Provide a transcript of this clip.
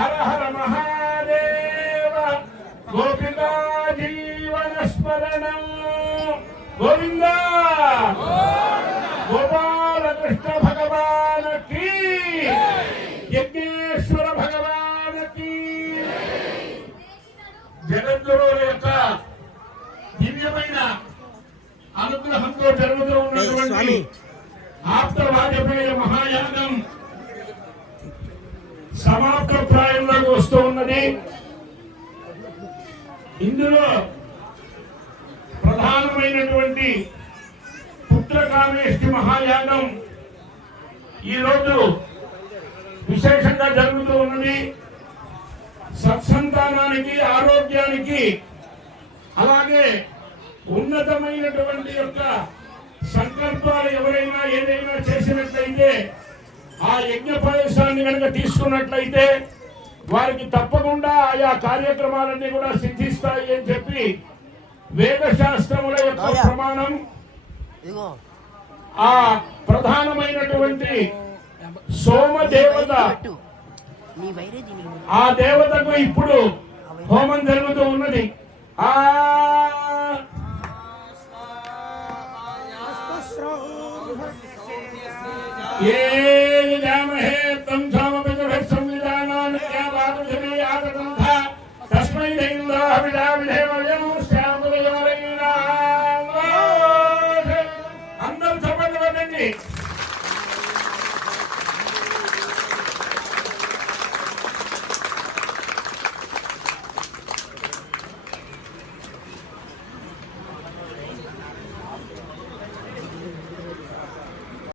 హర హర మహాదేవ గోపికా జీవన స్మరణం గోవింద గోపాలకృష్ణ భగవాన్ కి యజ్ఞేశ్వర భగవాన్ కి జగద్గురువుల యొక్క దివ్యమైన అనుగ్రహంతో జరుగుతూ ఉన్నటువంటి ఆప్త వాజపేయ మహాయాగం సమాప్త ప్రాయంలోకి వస్తూ ఉన్నది. ఇందులో ప్రధానమైనటువంటి పుత్రకామేష్టి మహాయాగం ఈరోజు విశేషంగా జరుగుతూ ఉన్నది. సత్సంతానానికి, ఆరోగ్యానికి, అలాగే ఉన్నతమైనటువంటి యొక్క సంకల్పాలు ఎవరైనా ఏదైనా చేసినట్లయితే ఆ యజ్ఞ ప్రవేశాన్ని కనుక తీసుకున్నట్లయితే వారికి తప్పకుండా ఆయా కార్యక్రమాలన్నీ కూడా సిద్ధిస్తాయి అని చెప్పి వేదశాస్త్రముల యొక్క ప్రమాణం. ఆ ప్రధానమైనటువంటి సోమదేవత, ఆ దేవతకు ఇప్పుడు హోమం జరుగుతూ ఉన్నది. ఆ ఏ